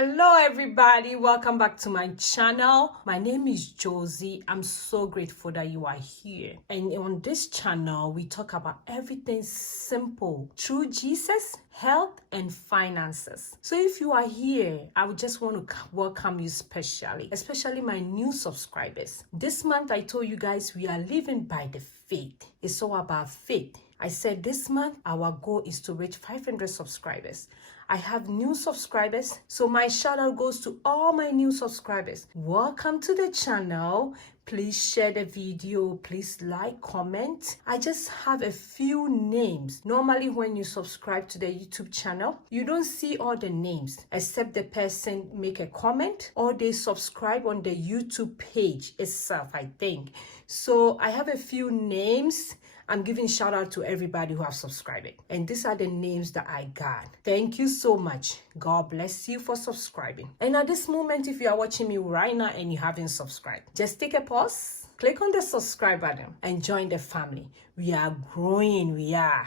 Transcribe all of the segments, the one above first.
Hello everybody, welcome back to my channel. My name is Josie. I'm so grateful that you are here. And on this channel, we talk about everything simple through Jesus, health, and finances. So if you are here, I would just want to welcome you especially my new subscribers. This month, I told you guys we are living by the faith. It's all about faith. I said this month, our goal is to reach 500 subscribers. I have new subscribers, so my shout out goes to all my new subscribers. Welcome to the channel. Please share the video, please like, comment. I just have a few names. Normally when you subscribe to the YouTube channel, you don't see all the names except the person make a comment or they subscribe on the YouTube page itself, I think. So I have a few names. I'm giving shout out to everybody who have subscribed. And these are the names that I got. Thank you so much. God bless you for subscribing. And at this moment, if you are watching me right now and you haven't subscribed, just take a pause, click on the subscribe button and join the family. We are growing. We are.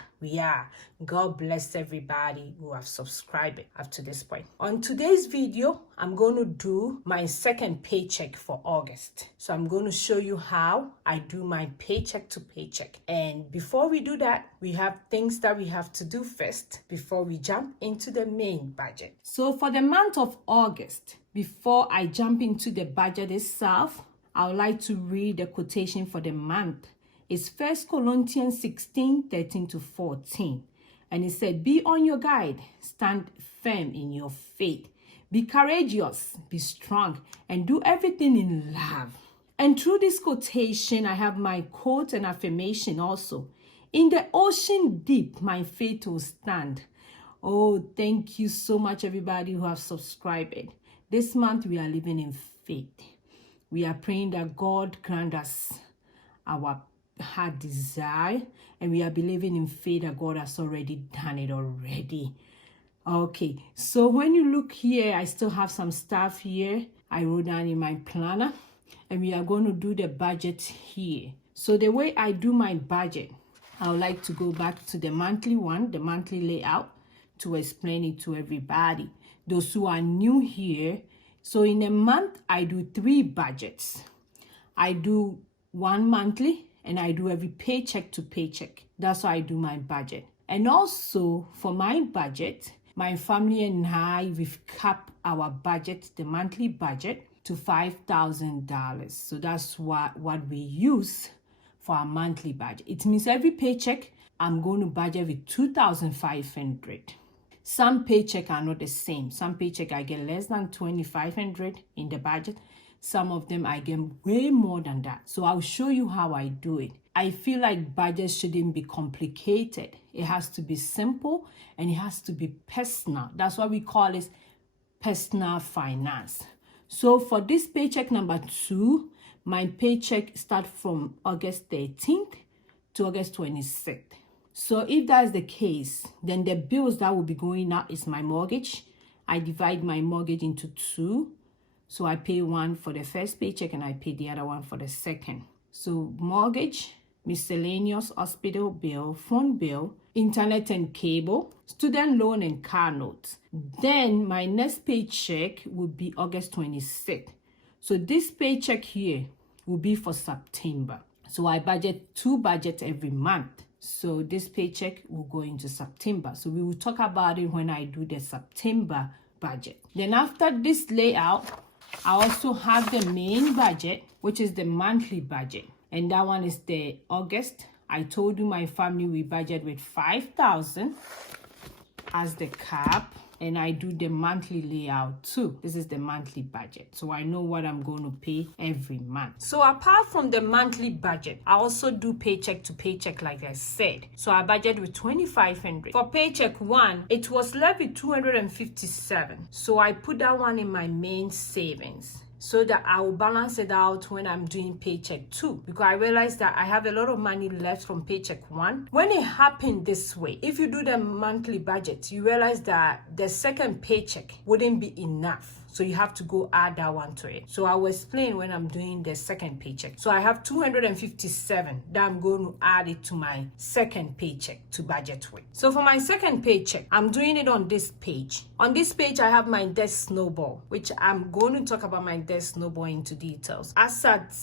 God bless everybody who have subscribed up to this point. On today's video, I'm going to do my second paycheck for August. So I'm going to show you how I do my paycheck to paycheck. And before we do that, we have things that we have to do first before we jump into the main budget. So for the month of August, before I jump into the budget itself, I would like to read the quotation for the month. It's 1 Corinthians 16, 13 to 14. And it said, be on your guard, stand firm in your faith. Be courageous, be strong, and do everything in love. And through this quotation, I have my quote and affirmation also. In the ocean deep, my faith will stand. Oh, thank you so much, everybody who have subscribed. This month, we are living in faith. We are praying that God grant us our heart desire, and we are believing in faith that God has already done it already. Okay, so when you look here, I still have some stuff here I wrote down in my planner, and we are going to do the budget here. So the way I do my budget, I would like to go back to the monthly one, the monthly layout, to explain it to everybody. Those who are new here, so in a month, I do 3 budgets. I do one monthly, and I do every paycheck to paycheck. That's how I do my budget. And also, for my budget, my family and I, we've capped our budget, the monthly budget, to $5,000. So that's what we use for our monthly budget. It means every paycheck, I'm going to budget with $2,500. Some paycheck are not the same. Some paycheck I get less than $2,500 in the budget. Some of them I get way more than that. So I'll show you how I do it. I feel like budget shouldn't be complicated. It has to be simple and it has to be personal. That's why we call it personal finance. So for this paycheck number 2, my paycheck starts from August 13th to August 26th. So if that's the case, then the bills that will be going out is my mortgage. I divide my mortgage into 2. So I pay one for the first paycheck and I pay the other one for the second. So mortgage, miscellaneous hospital bill, phone bill, internet and cable, student loan and car notes. Then my next paycheck will be August 26th. So this paycheck here will be for September. So I budget 2 budgets every month. So this paycheck will go into September. So we will talk about it when I do the September budget. Then after this layout, I also have the main budget, which is the monthly budget. And that one is the August. I told you my family, we budget with $5,000 as the cap. And I do the monthly layout too. This is the monthly budget. So I know what I'm going to pay every month. So apart from the monthly budget, I also do paycheck to paycheck like I said. So I budget with $2,500. For paycheck 1, it was left with $257. So I put that one in my main savings, so that I will balance it out when I'm doing paycheck 2, because I realized that I have a lot of money left from paycheck 1. When it happened this way, if you do the monthly budget, you realize that the second paycheck wouldn't be enough. So you have to go add that one to it. So I will explain when I'm doing the second paycheck. So I have 257 that I'm going to add it to my second paycheck to budget with. So for my second paycheck, I'm doing it on this page. On this page, I have my debt snowball, which I'm going to talk about my debt snowball into details. As at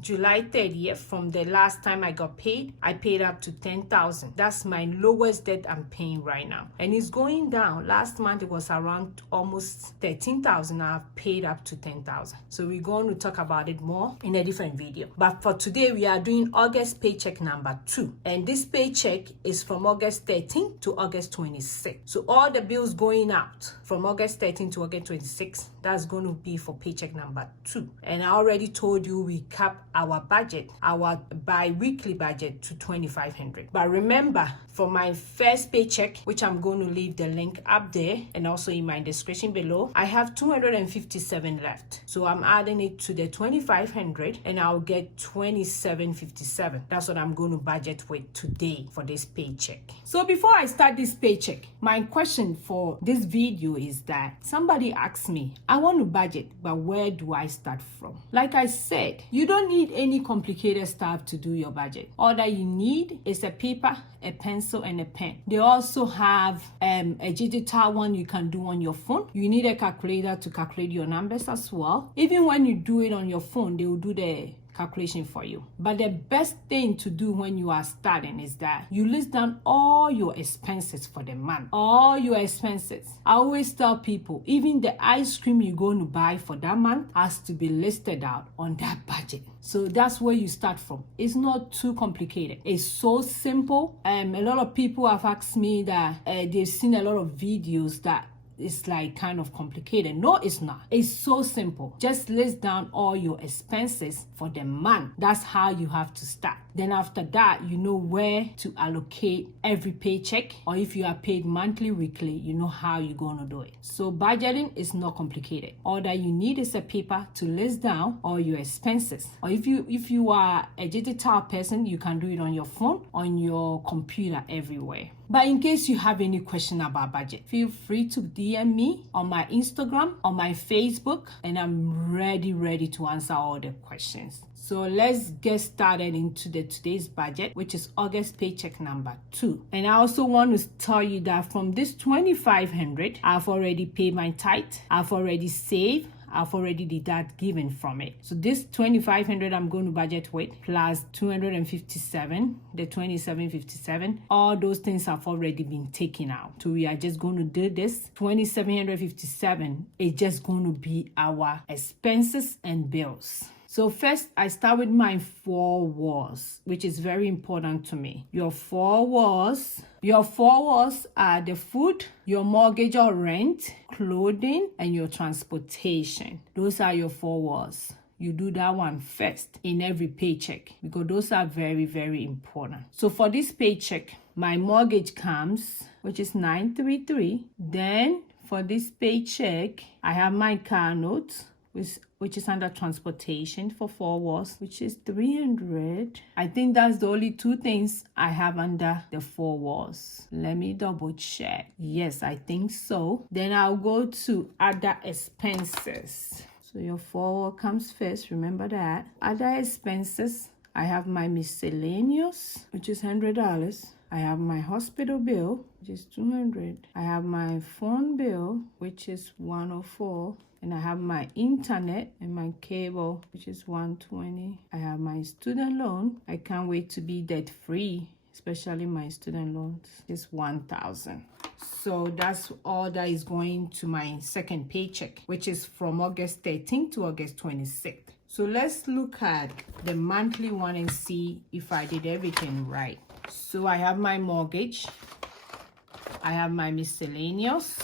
July 30th, from the last time I got paid, I paid up to 10,000. That's my lowest debt I'm paying right now. And it's going down. Last month, it was around almost 13,000. I've paid up to 10,000. So we're going to talk about it more in a different video. But for today, we are doing August paycheck number 2. And this paycheck is from August 13th to August 26th. So all the bills going out from August 13th to August 26th, that's going to be for paycheck number 2. And I already told you we cap our budget, our bi-weekly budget, to $2,500. But remember, for my first paycheck, which I'm going to leave the link up there and also in my description below, I have 257 left. So I'm adding it to the 2,500 and I'll get 2,757. That's what I'm going to budget with today for this paycheck. So before I start this paycheck, my question for this video is that somebody asked me, I want to budget, but where do I start from? Like I said, you don't need any complicated stuff to do your budget. All that you need is a paper, a pencil, and a pen. They also have a digital one you can do on your phone. You need a calculator to calculate your numbers as well. Even when you do it on your phone, they will do the calculation for you. But the best thing to do when you are starting is that you list down all your expenses for the month. All your expenses. I always tell people, even the ice cream you're going to buy for that month has to be listed out on that budget. So that's where you start from. It's not too complicated. It's so simple. A lot of people have asked me that they've seen a lot of videos that it's like kind of complicated. No, it's not. It's so simple. Just list down all your expenses for the month. That's how you have to start. Then after that, you know where to allocate every paycheck, or if you are paid monthly, weekly, you know how you're going to do it. So budgeting is not complicated. All that you need is a paper to list down all your expenses. Or if you are a digital person, you can do it on your phone, on your computer, everywhere. But in case you have any question about budget, feel free to DM me on my Instagram, on my Facebook, and I'm ready to answer all the questions. So let's get started into today's budget, which is August paycheck number 2. And I also want to tell you that from this $2,500, I've already paid my tithe, I've already saved, I've already did that given from it. So this 2,500 I'm going to budget with plus 257, the 2,757, all those things have already been taken out. So we are just going to do this. 2,757 is just going to be our expenses and bills. So first, I start with my 4 walls, which is very important to me. Your 4 walls are the food, your mortgage or rent, clothing, and your transportation. Those are your 4 walls. You do that one first in every paycheck because those are very, very important. So for this paycheck, my mortgage comes, which is $933. Then for this paycheck, I have my car note, which is under transportation for 4 walls, which is $300. I think that's the only 2 things I have under the 4 walls. Let me double check. Yes, I think so. Then I'll go to other expenses. So your 4 wall comes first, remember that. Other expenses, I have my miscellaneous, which is $100. I have my hospital bill, which is $200. I have my phone bill, which is $104. And I have my internet and my cable, which is $120. I have my student loan. I can't wait to be debt free, especially my student loans. It's $1,000. So that's all that is going to my second paycheck, which is from August 13th to August 26th. So let's look at the monthly one and see if I did everything right. So I have my mortgage. I have my miscellaneous.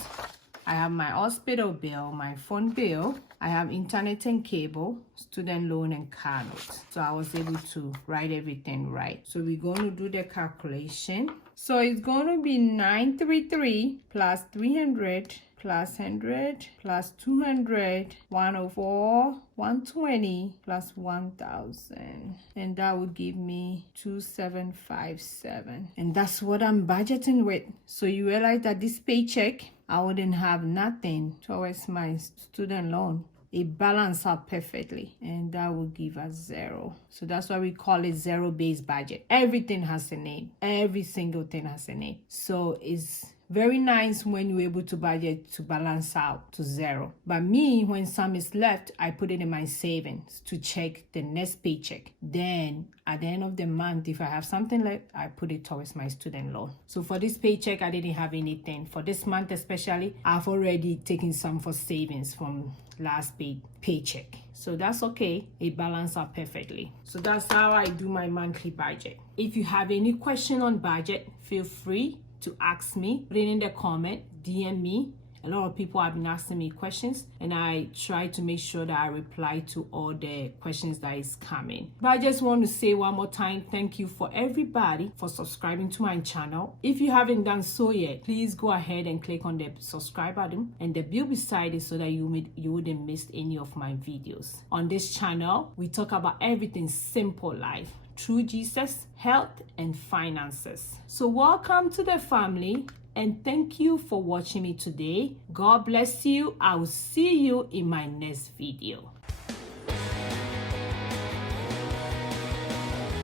I have my hospital bill, my phone bill. I have internet and cable, student loan, and car notes. So I was able to write everything right. So we're going to do the calculation. So it's going to be $933 plus $300 plus $100 plus $200, $104, $120 plus $1,000, and that would give me $2,757, and that's what I'm budgeting with. So you realize that this paycheck, I wouldn't have nothing towards my student loan. It balances out perfectly, and that will give us 0. So that's why we call it zero-based budget. Everything has a name. Every single thing has a name. So it's very nice when you're able to budget to balance out to 0. But me, when some is left, I put it in my savings to check the next paycheck. Then at the end of the month, if I have something left, I put it towards my student loan. So for this paycheck, I didn't have anything. For this month especially, I've already taken some for savings from last paycheck. So that's okay. It balances out perfectly. So that's how I do my monthly budget. If you have any question on budget, feel free to ask me. Put it in the comment, DM me. A lot of people have been asking me questions, and I try to make sure that I reply to all the questions that is coming. But I just want to say one more time, thank you for everybody for subscribing to my channel. If you haven't done so yet, please go ahead and click on the subscribe button and the bell beside it so that you wouldn't miss any of my videos. On this channel, we talk about everything simple life through Jesus, health, and finances. So welcome to the family, and thank you for watching me today. God bless you. I will see you in my next video.